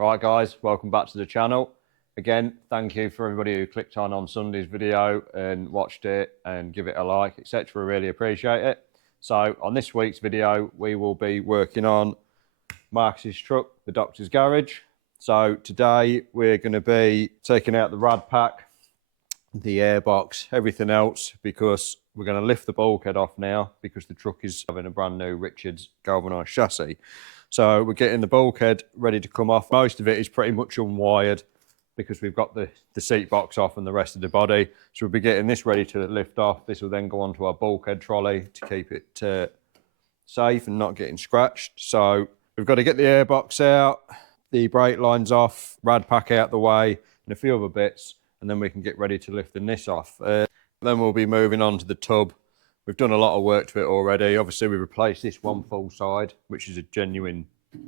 Right guys, welcome back to the channel. Again, thank you for everybody who clicked on Sunday's video and watched it and give it a like, etc. Really appreciate it. So on this week's video, we will be working on Marcus's truck, the Doctor's Garage. So today we're going to be taking out the rad pack, the airbox, everything else, because we're going to lift the bulkhead off now because the truck is having a brand new Richards galvanised chassis. So we're getting the bulkhead ready to come off. Most of it is pretty much unwired because we've got the seat box off and the rest of the body. So we'll be getting this ready to lift off. This will then go onto our bulkhead trolley to keep it safe and not getting scratched. So we've got to get the airbox out, the brake lines off, rad pack out the way, and a few other bits, and then we can get ready to lift the NIS off. Then we'll be moving on to the tub. We've done a lot of work to it already. Obviously, we replaced this one full side, which is a genuine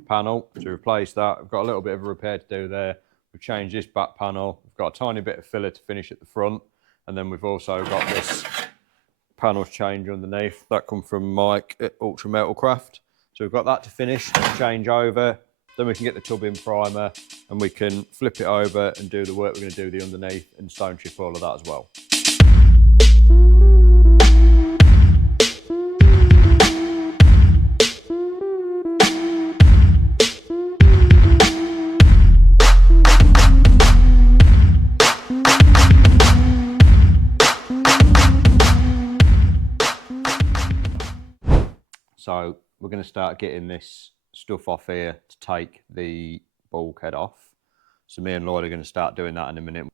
panel. To replace that, we've got a little bit of a repair to do there. We've changed this back panel. We've got a tiny bit of filler to finish at the front. And then we've also got this panels change underneath. That come from Mike at Ultra Metal Craft. So we've got that to finish, change over. Then we can get the tub in primer and we can flip it over and do the work we're going to do the underneath and stone chip all of that as well. So we're going to start getting this stuff off here to take the bulkhead off. So me and Lloyd are going to start doing that in a minute.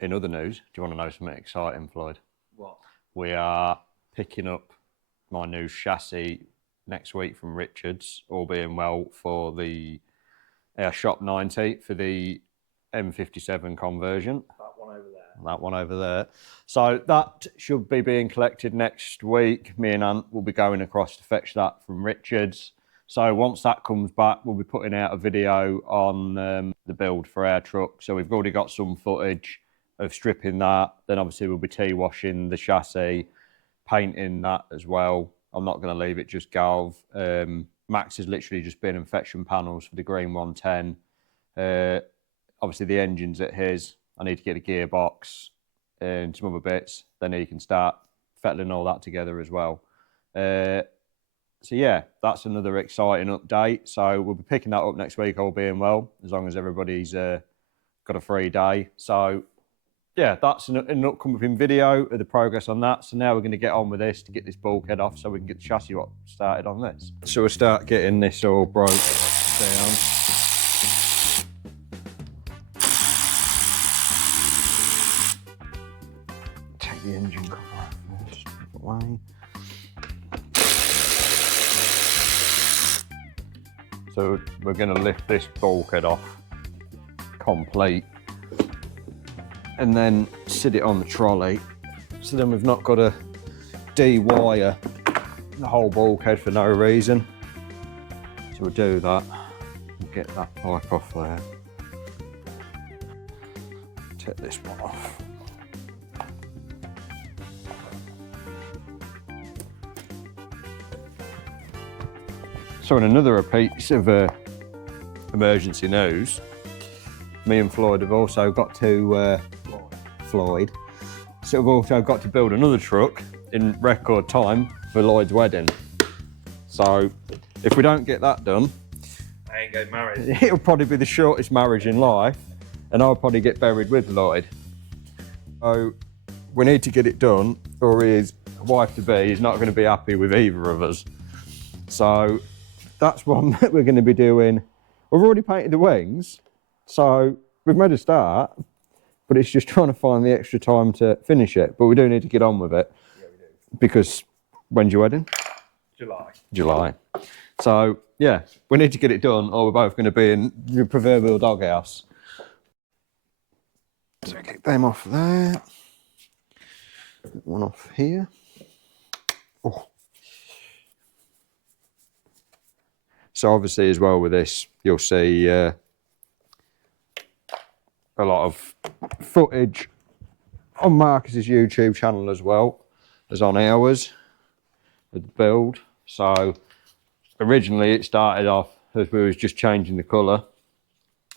In other news, do you want to know something exciting, Floyd? What? We are picking up my new chassis next week from Richards, all being well, for the Shop 90 for the M57 conversion. That one over there. That one over there. So that should be being collected next week. Me and Ant will be going across to fetch that from Richards. So once that comes back, we'll be putting out a video on the build for our truck. So we've already got some footage of stripping that. Then obviously we'll be T-washing the chassis, painting that as well. I'm not going to leave it just galv. Max has literally just been and fetched some panels for the Green 110. Obviously the engine's at his. I need to get a gearbox and some other bits. Then he can start fettling all that together as well. So yeah, that's another exciting update. So we'll be picking that up next week, all being well, as long as everybody's got a free day. So yeah, that's an upcoming video of the progress on that. So now we're going to get on with this to get this bulkhead off so we can get the chassis started on this. So we'll start getting this all broke down. Take the engine cover off first, away. So we're going to lift this bulkhead off complete and then sit it on the trolley. So then we've not got to de-wire the whole bulkhead for no reason. So we'll do that and get that pipe off there. Take this one off. So in another piece of emergency news, me and Floyd have also got to Floyd. So we've also got to build another truck in record time for Lloyd's wedding. So if we don't get that done, I ain't getting married. It'll probably be the shortest marriage in life, and I'll probably get buried with Lloyd. So we need to get it done, or his wife-to-be is not going to be happy with either of us. So that's one that we're going to be doing. We've already painted the wings, so we've made a start, but it's just trying to find the extra time to finish it. But we do need to get on with it. Yeah, we do. Because when's your wedding? July. So yeah, we need to get it done, or we're both going to be in the proverbial doghouse. So get them off there. One off here. Oh. So obviously as well with this, you'll see a lot of footage on Marcus's YouTube channel as well as on ours with the build. So originally it started off as we was just changing the colour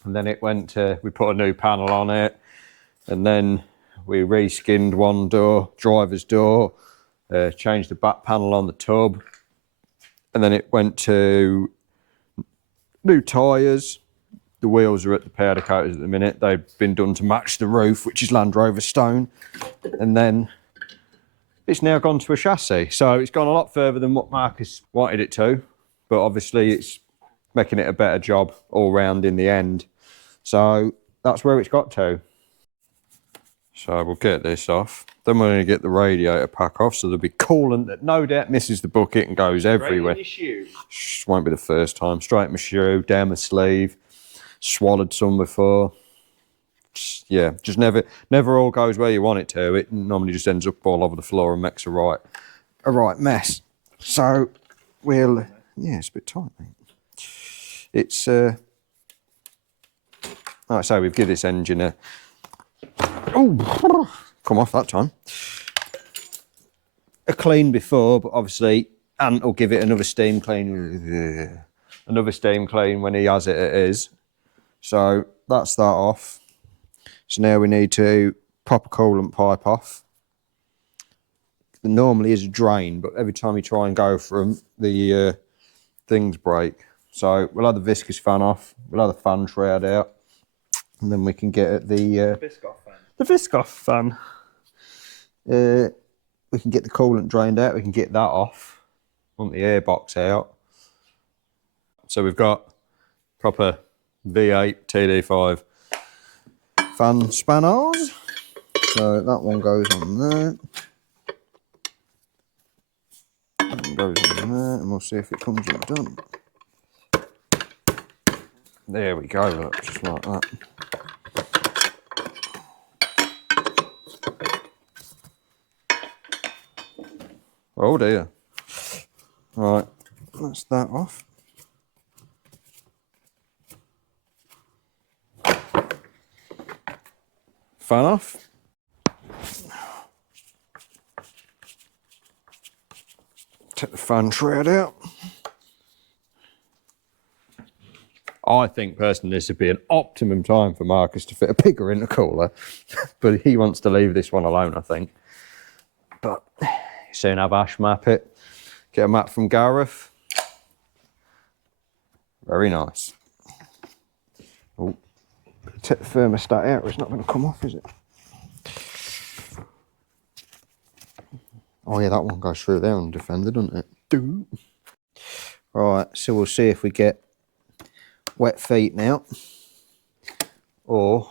and then it went to, we put a new panel on it, and then we reskinned one door, driver's door, changed the back panel on the tub, and then it went to new tyres. The wheels are at the powder coaters at the minute. They've been done to match the roof, which is Land Rover stone, and then it's now gone to a chassis. So it's gone a lot further than what Marcus wanted it to, but obviously it's making it a better job all round in the end. So that's where it's got to. So we'll get this off. Then we're going to get the radiator pack off, so there'll be coolant that no doubt misses the bucket and goes everywhere. Shh, won't be the first time. Straight in my shoe, down my sleeve, swallowed some before. Yeah, just never all goes where you want it to. It normally just ends up all over the floor and makes a right mess. So we'll, yeah, it's a bit tight, mate. It's like I say, we've given this engine a, oh, come off that time, a clean before, but obviously Ant will give it another steam clean, when he has it at his. So that's that off. So now we need to pop a coolant pipe off. There normally is a drain, but every time you try and go for them, the things break. So we'll have the viscous fan off, we'll have the fan shroud out, and then we can get at the Viscoff fan. We can get the coolant drained out, we can get that off. Want the air box out. So we've got proper V8 TD5 fan spanners. So that one goes on there. That one goes on there, and we'll see if it comes undone. There we go, look, just like that. Oh dear. Right, that's that off. Fan off. Take the fan shroud out. I think personally this would be an optimum time for Marcus to fit a bigger intercooler, but he wants to leave this one alone, I think. But soon have Ash map it. Get a map from Gareth. Very nice. Oh, take the thermostat out, or it's not going to come off, is it? Oh yeah, that one goes through there on the Defender, doesn't it? Right, so we'll see if we get wet feet now, or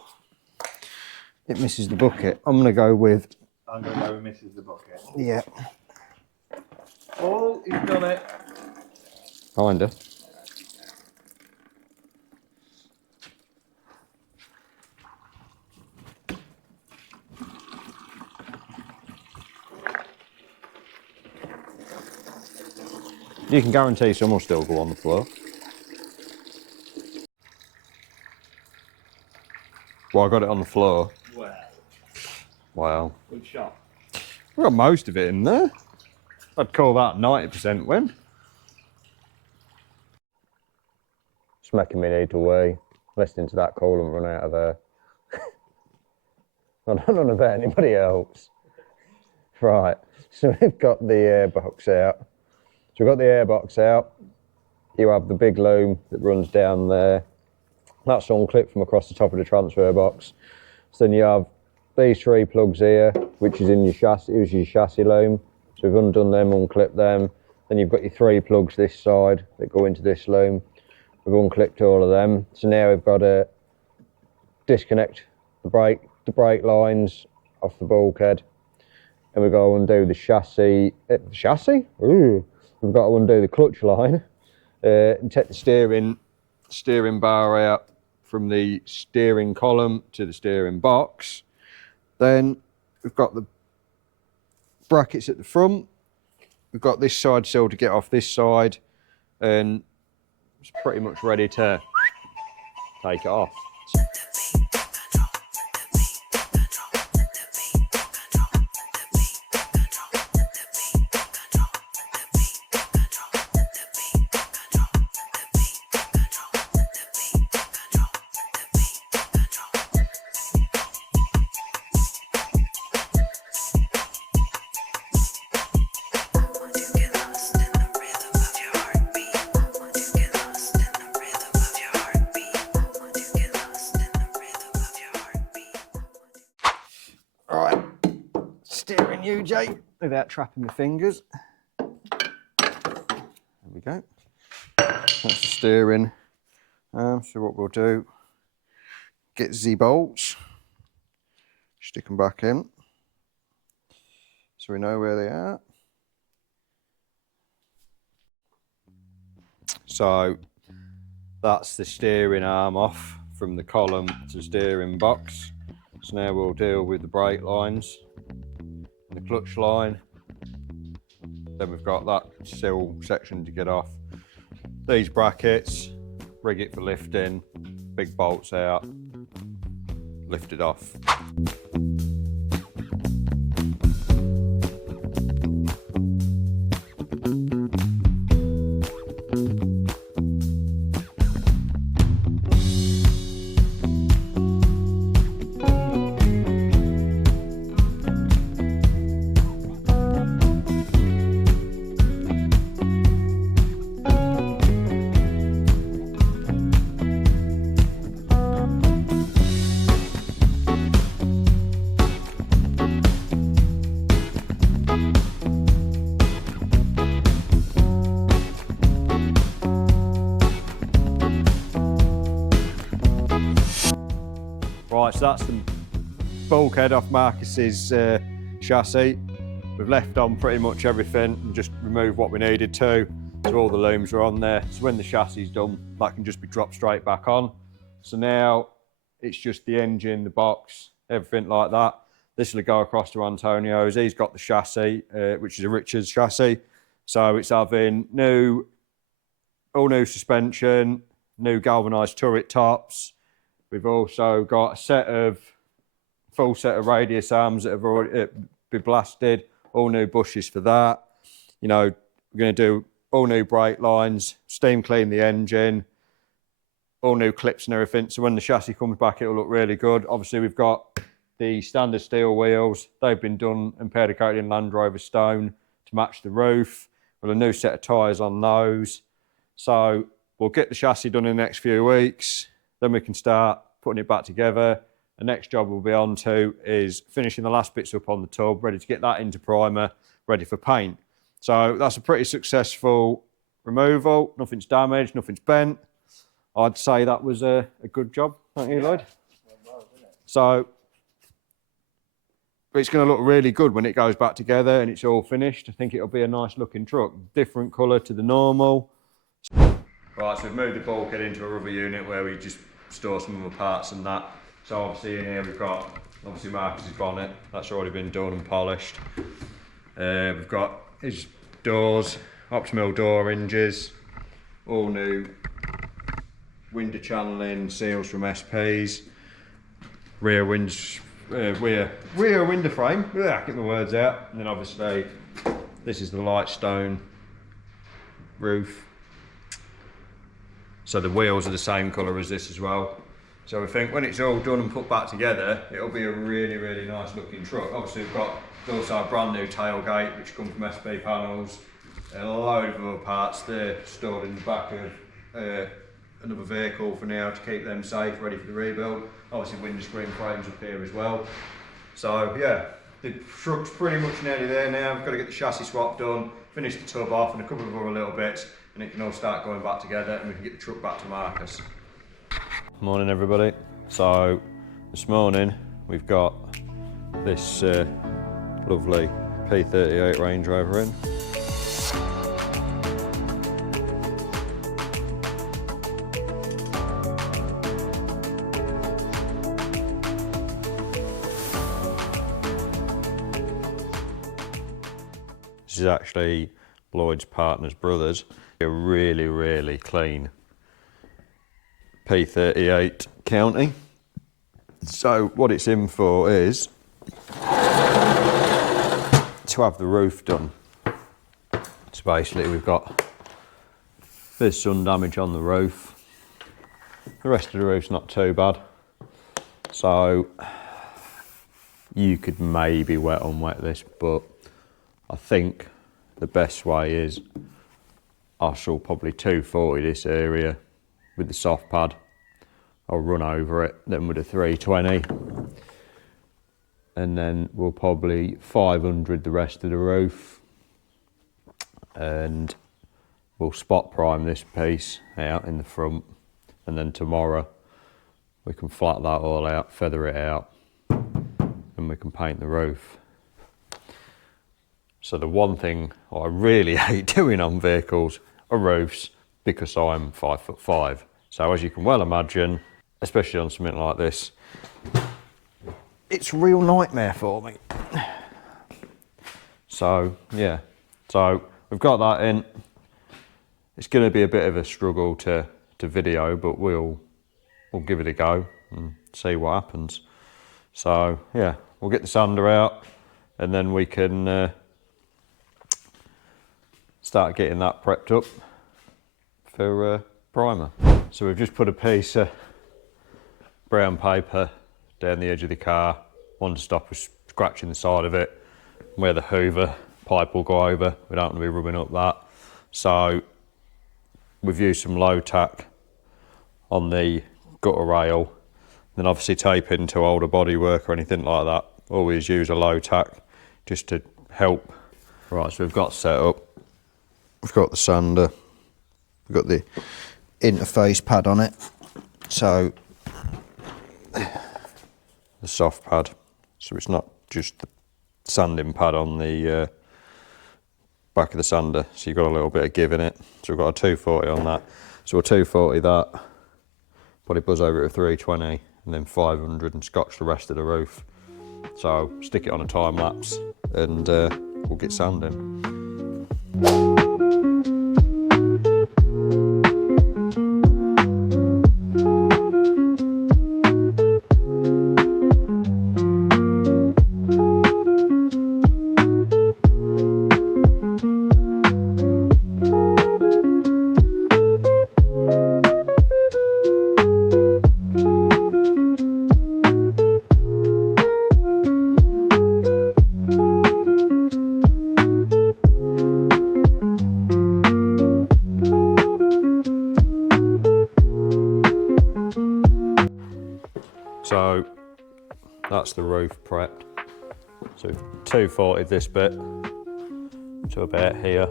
it misses the bucket. I'm going to go with misses the bucket. Yeah. Oh, he's done it. Kinda. You can guarantee some will still go on the floor. Well, I got it on the floor. Well. Wow. Good shot. We got most of it in there. I'd call that 90% win. It's making me need to wee. Listening to that coolant run out of there. I don't know about anybody else. Right, so we've got the airbox out. So we've got the airbox out. You have the big loom that runs down there. That's unclipped from across the top of the transfer box. So then you have these three plugs here, which is in your chassis, is your chassis loom. So we've undone them, unclipped them. Then you've got your three plugs this side that go into this loom. We've unclipped all of them. So now we've got to disconnect the brake lines off the bulkhead. And we've got to undo the chassis. Ooh. We've got to undo the clutch line and take the steering bar out from the steering column to the steering box. Then we've got the brackets at the front. We've got this side sill to get off this side, and it's pretty much ready to take it off. steering UJ without trapping my fingers. There we go. That's the steering. So what we'll do, get the bolts, stick them back in, so we know where they are. So that's the steering arm off from the column to the steering box. So now we'll deal with the brake lines and the clutch line. Then we've got that sill section to get off. These brackets, rig it for lifting, big bolts out, lift it off. Right, so that's the bulkhead off Marcus's chassis. We've left on pretty much everything and just removed what we needed to. So all the looms are on there. So when the chassis is done, that can just be dropped straight back on. So now it's just the engine, the box, everything like that. This will go across to Antonio's. He's got the chassis, which is a Richards chassis. So it's having all new suspension, new galvanised turret tops. We've also got a full set of radius arms that have already been blasted, all new bushes for that. You know, we're going to do all new brake lines, steam clean the engine, all new clips and everything. So when the chassis comes back, it'll look really good. Obviously, we've got the standard steel wheels. They've been done and powder coated in Land Rover stone to match the roof. With a new set of tyres on those. So we'll get the chassis done in the next few weeks. Then we can start putting it back together. The next job we'll be on to is finishing the last bits up on the tub, ready to get that into primer, ready for paint. So that's a pretty successful removal. Nothing's damaged, nothing's bent. I'd say that was a good job, don't you, Lloyd? So it's going to look really good when it goes back together and it's all finished. I think it'll be a nice looking truck. Different colour to the normal. Right, so we've moved the bulkhead into a rubber unit where we just store some of the parts and that. So obviously in here we've got obviously Marcus's bonnet. That's already been done and polished. We've got his doors, optimal door hinges, all new window channeling, seals from SPs, rear window frame. Get my words out. And then obviously this is the light stone roof. So the wheels are the same colour as this as well. So we think when it's all done and put back together, it'll be a really, really nice looking truck. Obviously we've got also a brand new tailgate which comes from SP panels, a load of other parts. They're stored in the back of another vehicle for now to keep them safe, ready for the rebuild. Obviously windscreen frames up here as well. So yeah, the truck's pretty much nearly there now. We've got to get the chassis swap done, finish the tub off and a couple of other little bits, and it can all start going back together and we can get the truck back to Marcus. Morning everybody. So this morning we've got this lovely P38 Range Rover in. This is actually Lloyd's partner's brother's. A really, really clean P38 County. So what it's in for is to have the roof done. So basically there's sun damage on the roof. The rest of the roof's not too bad. So you could maybe wet this, but I think the best way is I shall probably 240 this area with the soft pad. I'll run over it, then with a 320. and then we'll probably 500 the rest of the roof, and we'll spot prime this piece out in the front, and then tomorrow we can flat that all out, feather it out, and we can paint the roof. So the one thing I really hate doing on vehicles are roofs, because I'm 5'5". So as you can well imagine, especially on something like this, it's a real nightmare for me. So yeah, so we've got that in. It's going to be a bit of a struggle to video, but we'll give it a go and see what happens. So yeah, we'll get the sander out, and then we can start getting that prepped up for primer. So we've just put a piece of brown paper down the edge of the car, one to stop us scratching the side of it, where the Hoover pipe will go over. We don't want to be rubbing up that. So we've used some low tack on the gutter rail, then obviously taping to older bodywork or anything like that. Always use a low tack just to help. Right, so we've got set up. We've got the sander, we've got the interface pad on it, so the soft pad, so it's not just the sanding pad on the back of the sander, so you've got a little bit of give in it. So we've got a 240 on that, so we'll 240 that, probably buzz over it with 320, and then 500 and scotch the rest of the roof. So stick it on a time lapse, and we'll get sanding. So that's the roof prepped. So 240 this bit to about here.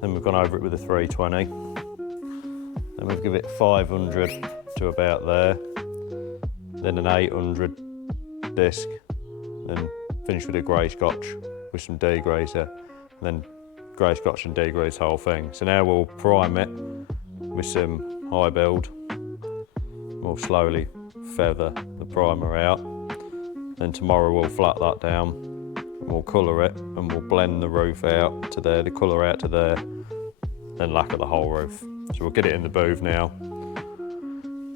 Then we've gone over it with a 320. Then we've given it 500 to about there. Then an 800 disc. Then finish with a grey scotch with some degreaser. And then grey scotch and degrease the whole thing. So now we'll prime it with some high build. We'll slowly feather the primer out. Then tomorrow we'll flat that down and we'll colour it, and we'll blend the roof out to there, the colour out to there, then lacquer the whole roof. So we'll get it in the booth now,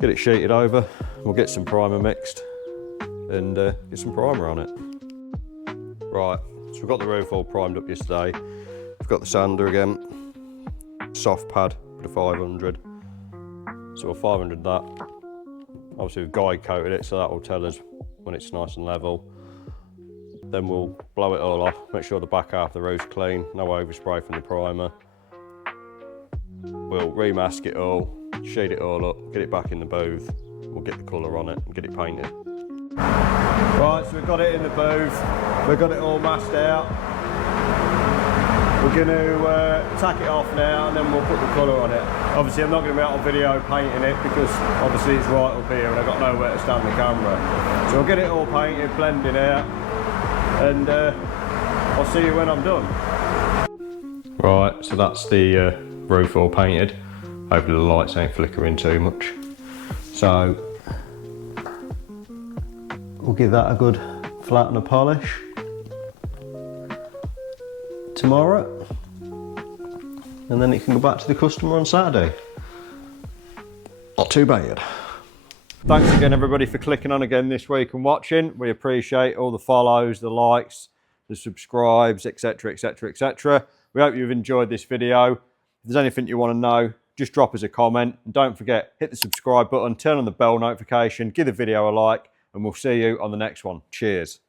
get it sheeted over, we'll get some primer mixed and get some primer on it. Right, so we've got the roof all primed up yesterday. We've got the sander again, soft pad with a 500. So we'll 500 that. Obviously we've guide coated it, so that will tell us when it's nice and level. Then we'll blow it all off, make sure the back half of the roof's clean, no overspray from the primer. We'll remask it all, sheet it all up, get it back in the booth. We'll get the colour on it and get it painted. Right, so we've got it in the booth, we've got it all masked out. We're going to tack it off now, and then we'll put the colour on it. Obviously I'm not going to be out on video painting it because obviously it's right up here and I've got nowhere to stand the camera. So we'll get it all painted, blending out, and I'll see you when I'm done. Right, so that's the roof all painted. Hopefully the lights ain't flickering too much. So we'll give that a good flat and a polish tomorrow, and then it can go back to the customer on Saturday. Not too bad. Thanks again everybody for clicking on again this week and watching. We appreciate all the follows, the likes, the subscribes, etc, etc, etc. We hope you've enjoyed this video. If there's anything you want to know, just drop us a comment, and don't forget, hit the subscribe button, turn on the bell notification, give the video a like, and we'll see you on the next one. Cheers.